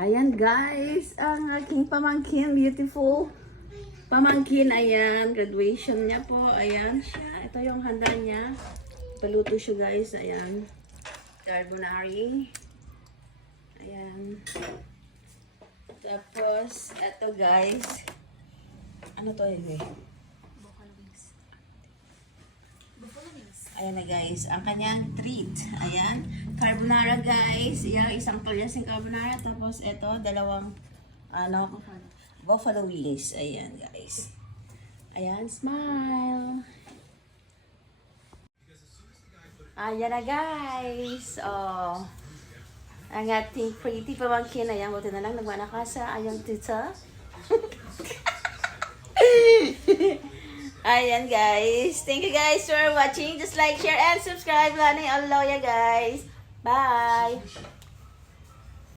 Ayan guys, ang aking pamangkin, beautiful pamangkin, ayan, graduation niya po, ayan siya, ito yung handa niya, paluto siya guys, ayan, carbonara, ayan, tapos, ito guys, ano to yun eh? Ayan na guys, ang kanyang treat. Ayan, carbonara guys. Ayan, isang palyasing carbonara. Tapos ito, dalawang buffalo wings. Ayan guys. Ayan, smile. Ayan na guys. Oh, ang ating pretty pamangkin. Ayan, buti na lang nagmanakasa. Ayan, tita. Ayan guys. Thank you guys for watching. Just like, share, and subscribe. Lani Allah ya guys. Bye.